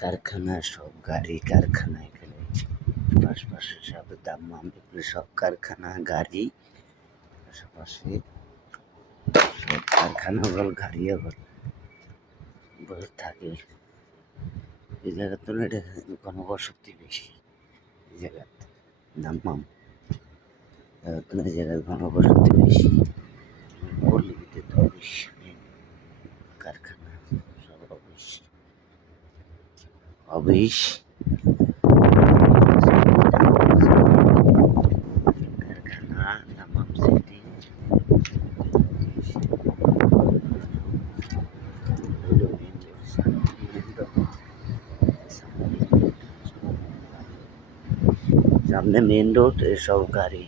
কারখানা সব গাড়ি কারখানা এখানে আশপাশে সব দাম্মাম এগুলো সব কারখানা গাড়ি আশেপাশে সব কারখানা বল গাড়িও বল থাকে। এই জায়গার তো এটা ঘনবসতি বেশি। এই জায়গার দাম্মাম এই জায়গায় ঘনবসতি বেশি। পল্লীতে তো কারখানা সব অফিস কারখানা দাম্মাম সিটি সামনে মেন রোড এসব গাড়ি